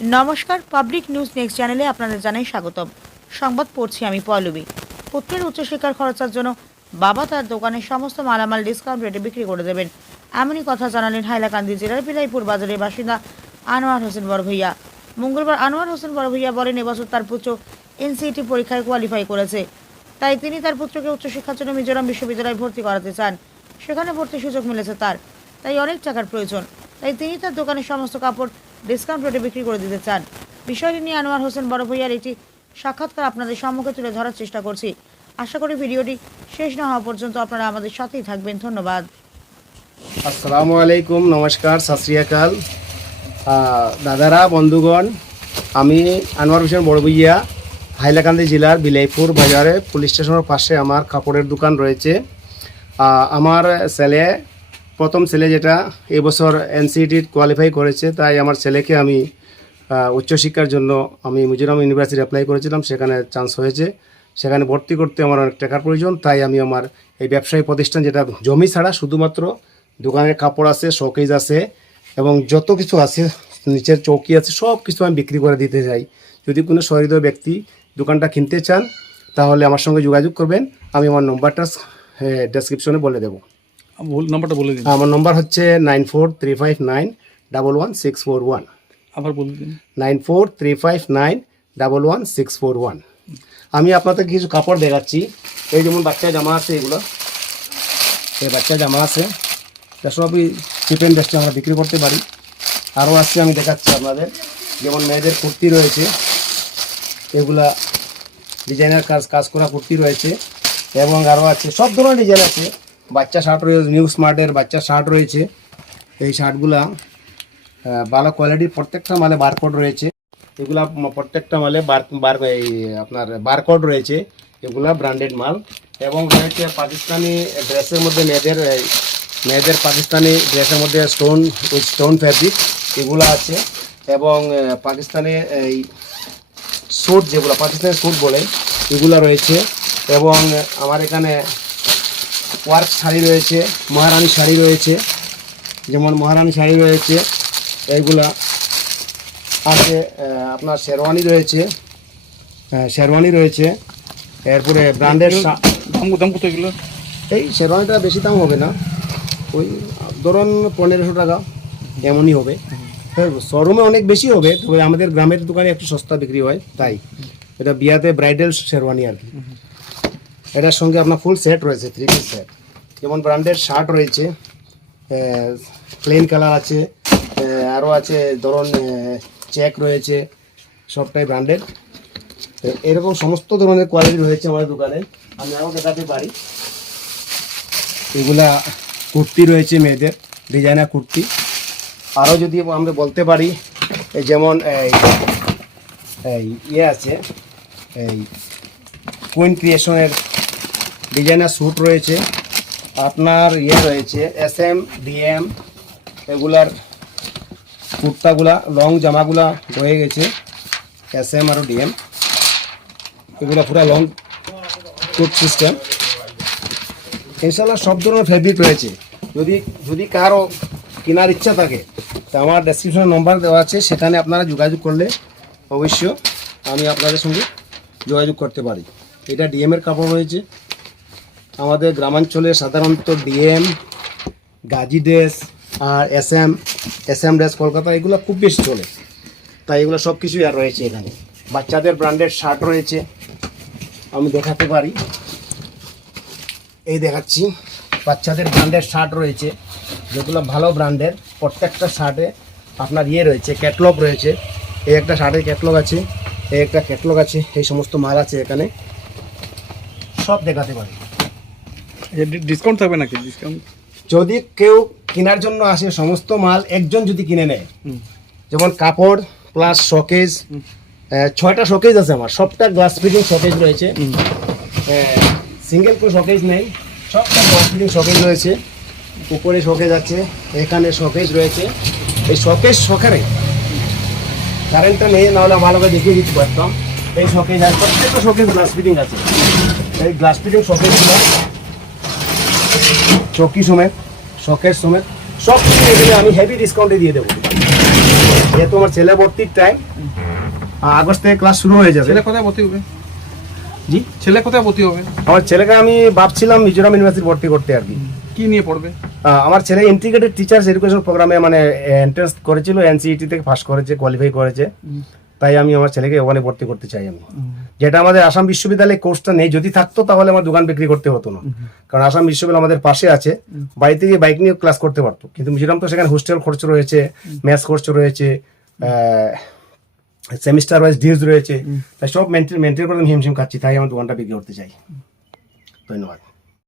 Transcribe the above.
নমস্কার, public news next চ্যানেলে আপনাদের জানাই স্বাগতম। সংবাদ পড়ছি আমি পল্লবী। পুত্রের উচ্চশিক্ষার খরচার জন্য বাবা তার দোকানের সমস্ত মালামাল ডিসকাউন্ট রেটে বিক্রি করে দেবেন, এমনই কথা জানালেন হাইলাকান্দি জেলার বিলাইপুর বাজারের বাসিন্দা আনোয়ার হোসেন বড়ভূইয়া। মঙ্গলবার আনোয়ার হোসেন বড়ভূইয়া বলেন, এবছর তার পুত্র এনসিইটি পরীক্ষায় কোয়ালিফাই করেছে, তাই তিনি তার পুত্রকে উচ্চশিক্ষার জন্য মিজোরাম বিশ্ববিদ্যালয়ে ভর্তি করাতে চান। সেখানে ভর্তির সুযোগ মিলেছে তার, তাই অনেক টাকার প্রয়োজন, তাই তিনি তার দোকানের সমস্ত কাপড় ডিসকাউন্ট রেটে বিক্রি করে দিতে চান। বিষয়টি নিয়ে আনোয়ার হোসেন বড়ভূইয়ার একটি সাক্ষাৎকার আপনাদের সম্মুখে তুলে ধরার চেষ্টা করছি। আশা করি ভিডিওটি শেষ না হওয়া পর্যন্ত আপনারা আমাদের সাথেই থাকবেন। ধন্যবাদ। আসসালামু আলাইকুম, নমস্কার, সত শ্রী আকাল। দাদারা, বন্ধুগণ, আমি আনোয়ার হোসেন বড়ভূইয়া, হাইলাকান্দি জেলার বিলাইপুর বাজারে পুলিশ স্টেশনের পাশে আমার কাপড়ের দোকান রয়েছে। আমার ছেলে, প্রথম ছেলে যেটা এবছর এনসিইটি কোয়ালিফাই করেছে, তাই আমার ছেলেকে আমি উচ্চশিক্ষার জন্য আমি মিজোরাম ইউনিভার্সিটি অ্যাপ্লাই করেছিলাম, সেখানে চান্স হয়েছে। সেখানে ভর্তি করতে আমার অনেক টাকার প্রয়োজন, তাই আমি আমার এই ব্যবসায়ী প্রতিষ্ঠান, যেটা জমি ছাড়া শুধুমাত্র দোকানের কাপড় আছে, শোকেজ আছে এবং যত কিছু আছে, নিচের চৌকি আছে, সব কিছু আমি বিক্রি করে দিতে চাই। যদি কোনো সহৃদয় ব্যক্তি দোকানটা কিনতে চান তাহলে আমার সঙ্গে যোগাযোগ করবেন। আমি আমার নম্বরটা ডেসক্রিপশনে বলে দেবো। নাম্বারটা বলে দিন। আমার নম্বর হচ্ছে 9435911641। আবার বলে দিন। 9435911641। আমি আপনাদের কিছু কাপড় দেখাচ্ছি। এই যেমন বাচ্চা জামা আছে, এগুলো এই বাচ্চা জামা আছে, এটা সবই চিপ অ্যান্ড বেস্টে আমরা বিক্রি করতে পারি। আরও আসছে, আমি দেখাচ্ছি আপনাদের। যেমন মেয়েদের কুর্তি রয়েছে, এগুলা ডিজাইনার কাজ করা কুর্তি রয়েছে এবং আরও আছে সব ধরনের ডিজাইন আছে। বাচ্চা শার্ট রয়েছে, নিউ স্মার্টের বাচ্চা শার্ট রয়েছে। এই শার্টগুলা ভালো কোয়ালিটির, প্রত্যেকটা মালে বারকোড রয়েছে। এগুলা প্রত্যেকটা মালে আপনার বারকোড রয়েছে। এগুলা ব্র্যান্ডেড মাল এবং রয়েছে পাকিস্তানি ড্রেসের মধ্যে, মেয়েদের পাকিস্তানি ড্রেসের মধ্যে স্টোন ফ্যাব্রিক এগুলো আছে এবং পাকিস্তানি এই স্যুট, যেগুলো পাকিস্তানি স্যুট বলে, এগুলো রয়েছে। এবং আমার এখানে ওয়ার্ক শাড়ি রয়েছে, মহারানী শাড়ি রয়েছে, যেমন মহারানী শাড়ি রয়েছে, এইগুলা আছে। আপনার শেরওয়ানি রয়েছে, এরপরে ব্র্যান্ডের দাম কত এগুলো? এই শেরওয়ানিটা বেশি দাম হবে না, ওই ধরুন 1500 টাকা এমনই হবে। শোরুমে অনেক বেশি হবে, তবে আমাদের গ্রামের দোকানে একটু সস্তা বিক্রি হয়, তাই এটা বিয়াতে ব্রাইডাল শেরওয়ানি আর কি। এটার সঙ্গে আপনার ফুল সেট রয়েছে, 3 পিস সেট। যেমন ব্র্যান্ডের শার্ট রয়েছে, প্লেন কালার আছে, আরও আছে ধরুন চেক রয়েছে, সবটাই ব্র্যান্ডেড। এরকম সমস্ত ধরনের কোয়ালিটি রয়েছে আমাদের দোকানে। আমি আরও দেখাতে পারি। এগুলা কুর্তি রয়েছে, মেয়েদের ডিজাইনার কুর্তি। আরও যদি আমরা বলতে পারি, যেমন এই আছে, এই কুইন ক্রিয়েশনের ডিজাইনার স্যুট রয়েছে, আপনার রয়েছে SM DM, এগুলার কুর্তাগুলা, লং জামাগুলা রয়ে গেছে SM আর DM, এগুলো পুরো লং কুট সিস্টেম। ইনশাল্লাহ সব ধরনের ফেব্রিক রয়েছে। যদি কারো কেনার ইচ্ছা থাকে তো আমার ডেসক্রিপশনে নম্বর দেওয়া আছে, সেখানে আপনারা যোগাযোগ করলে অবশ্য আমি আপনাদের সঙ্গে যোগাযোগ করতে পারি। এটা ডিএমের কাপড় রয়েছে। আমাদের গ্রামাঞ্চলে সাধারণত ডিএম, গাজি ড্রেস আর SM ড্রেস কলকাতা, এগুলো খুব বেশি চলে, তাই এগুলো সব কিছুই আর রয়েছে এখানে। বাচ্চাদের ব্র্যান্ডেড শার্ট রয়েছে, আমি দেখাতে পারি। এই দেখাচ্ছি, বাচ্চাদের ব্র্যান্ডের শার্ট রয়েছে, যেগুলো ভালো ব্র্যান্ডের। প্রত্যেকটা শার্টে আপনার রয়েছে, ক্যাটলগ রয়েছে। এই একটা শার্টের ক্যাটলগ আছে, এই একটা ক্যাটলগ আছে, এই সমস্ত মাল আছে এখানে, সব দেখাতে পারি। ডিসকাউন্ট থাকবে নাকি? ডিসকাউন্ট যদি কেউ কেনার জন্য আসে, সমস্ত মাল একজন যদি কিনে নেয়, যেমন কাপড় প্লাস শোকেজ, 6টা শোকেজ আছে আমার, সবটা গ্লাস ফিটিং শোকেজ রয়েছে, সিঙ্গেল কোনো শোকেজ নেই, সবটা গ্লাস ফিটিং শোকেজ রয়েছে। উপরে শোকেজ আছে, এখানে শোকেজ রয়েছে। এই শোকেজ সকারে কারেন্টটা নেই, নাহলে ভালো করে দেখিয়ে দিতে পারতাম। এই শোকেজ আছে, প্রত্যেকটা শোকেজ গ্লাস ফিটিং আছে। এই গ্লাস ফিটিং শোকেজগুলো চৌকি সমেত, শোকেজ সমেত সব কিছু এগুলো আমি হেভি ডিসকাউন্টে দিয়ে দেবো। যেহেতু আমার ছেলে ভর্তির টাইম, আগস্ট থেকে ক্লাস শুরু হয়ে যাবে। ছেলে কোথায় ভর্তি হবে? জি, ছেলে কোথায় ভর্তি হবে? আমার ছেলেকে আমি ভাবছিলাম মিজোরাম ইউনিভার্সিটি ভর্তি করতে আর কি। কি নিয়ে পড়বে? আমার ছেলে ইন্টিগ্রেটেড টিচার্স এডুকেশন প্রোগ্রামে মানে এন্ট্রান্স করেছিল, এনসিইটি থেকে পাস করেছে, কোয়ালিফাই করেছে, তাই আমি আমার ছেলেকে ওখানে ভর্তি করতে চাই আমি। যেটা আমাদের আসাম বিশ্ববিদ্যালয়ে কোর্সটা নেই, যদি থাকতো তাহলে আমার দোকান বিক্রি করতে হতো না, কারণ আসাম বিশ্ববিদ্যালয় আমাদের পাশে আছে, বাড়ি থেকে বাইক নিয়ে ক্লাস করতে পারতো। কিন্তু মিজোরাম তো সেখানে হোস্টেল খরচ রয়েছে, ম্যাথ খরচ রয়েছে, সেমিস্টার ওয়াইজ ডিউজ রয়েছে, তাই সব মেনটেন করে আমি হিমশিম খাচ্ছি, তাই আমার দোকানটা বিক্রি করতে চাই। ধন্যবাদ।